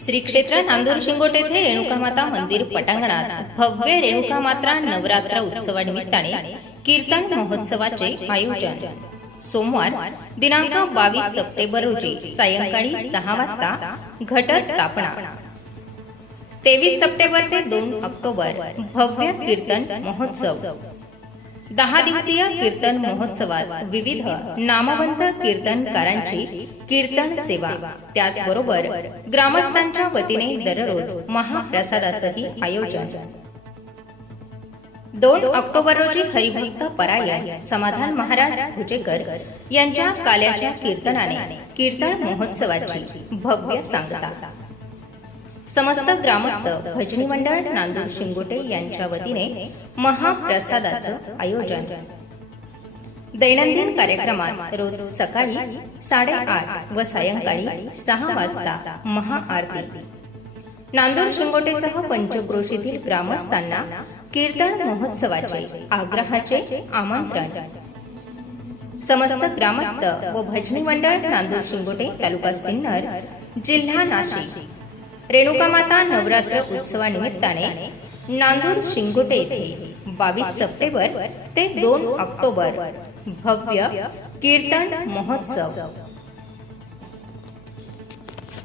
श्री क्षेत्र नांदूर शिंगोट येथे रेणुकामाता मंदिर पटांगणात भव्य रेणुकामात्रा नवरात्र उत्सवानिमित्ताने कीर्तन महोत्सवाचे आयोजन. सोमवार दिनांक बावीस सप्टेंबर रोजी सायंकाळी सहा वाजता घटस्थापना. तेवीस सप्टेंबर ते दोन ऑक्टोबर भव्य कीर्तन महोत्सव. दहा दिवसीय कीर्तन महोत्सवात विविध नामवंत कीर्तनकारांची कीर्तन सेवा. त्याचबरोबर ग्रामस्थांच्या वतीने दररोज महाप्रसादाचंही आयोजन. दोन ऑक्टोबर रोजी हरिभक्त परायण समाधान महाराज भुजेकर यांच्या काल्याच्या कीर्तनाने कीर्तन महोत्सवाची भव्य सांगता. समस्त ग्रामस्थ भजनी मंडळ नांदूर शिंगोटे यांच्या वतीने महाप्रसादाचं आयोजन. दैनंदिन कार्यक्रमात रोज सकाळी साडेआठ व सायंकाळी सहा वाजता महाआरती. नांदूर शिंगोटेसह पंचक्रोशीतील ग्रामस्थांना कीर्तन महोत्सवाचे आग्रहाचे आमंत्रण. समस्त ग्रामस्थ व भजनी मंडळ नांदूर शिंगोटे तालुका सिन्नर जिल्हा नाशिक. रेणुकामाता नवरात्र उत्सवानिमित्ताने नांदूर शिंगोटे येथे बावीस सप्टेंबर ते दोन ऑक्टोबर भव्य कीर्तन महोत्सव.